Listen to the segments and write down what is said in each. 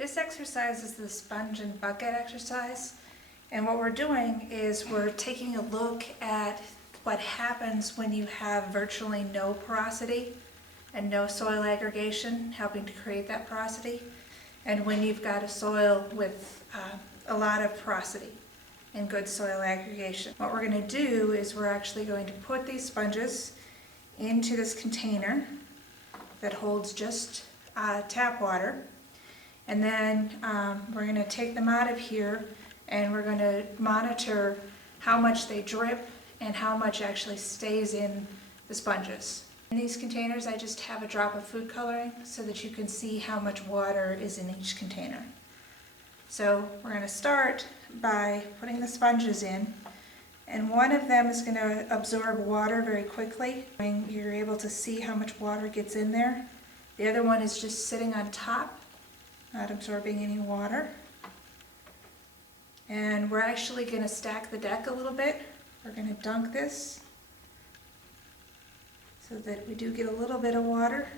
This exercise is the sponge and bucket exercise, and what we're doing is we're taking a look at what happens when you have virtually no porosity and no soil aggregation helping to create that porosity, and when you've got a soil with a lot of porosity and good soil aggregation. What we're going to do is we're actually going to put these sponges into this container that holds just tap water, and then we're going to take them out of here and we're going to monitor how much they drip and how much actually stays in the sponges. In these containers I just have a drop of food coloring so that you can see how much water is in each container. So we're going to start by putting the sponges in, and one of them is going to absorb water very quickly. You're able to see how much water gets in there. The other one is just sitting on top, not absorbing any water. And we're actually going to stack the deck a little bit. We're going to dunk this so that we do get a little bit of water.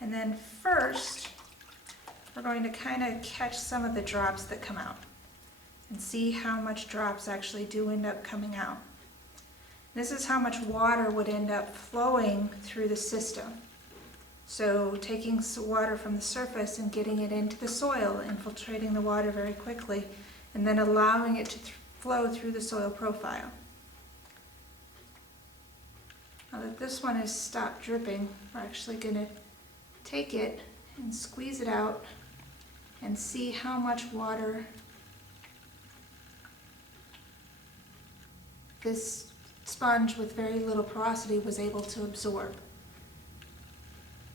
And then first, we're going to kind of catch some of the drops that come out and see how much drops actually do end up coming out. This is how much water would end up flowing through the system. So taking water from the surface and getting it into the soil, infiltrating the water very quickly, and then allowing it to flow through the soil profile. Now that this one has stopped dripping, we're actually going to take it and squeeze it out and see how much water this sponge with very little porosity was able to absorb.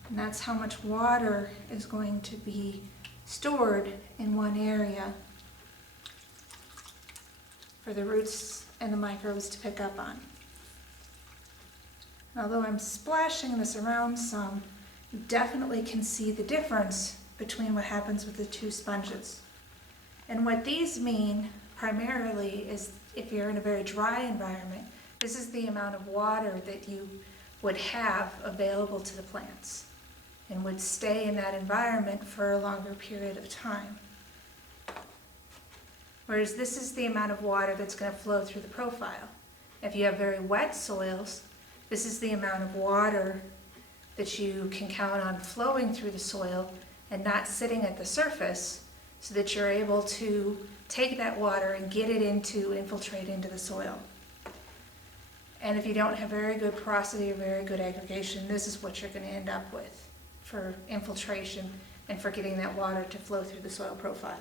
And that's how much water is going to be stored in one area for the roots and the microbes to pick up on. Although I'm splashing this around some, you definitely can see the difference between what happens with the two sponges. And what these mean primarily is if you're in a very dry environment, this is the amount of water that you would have available to the plants and would stay in that environment for a longer period of time. Whereas this is the amount of water that's going to flow through the profile. If you have very wet soils, this is the amount of water that you can count on flowing through the soil and not sitting at the surface, so that you're able to take that water and get it infiltrate into the soil. And if you don't have very good porosity or very good aggregation, this is what you're going to end up with for infiltration and for getting that water to flow through the soil profile.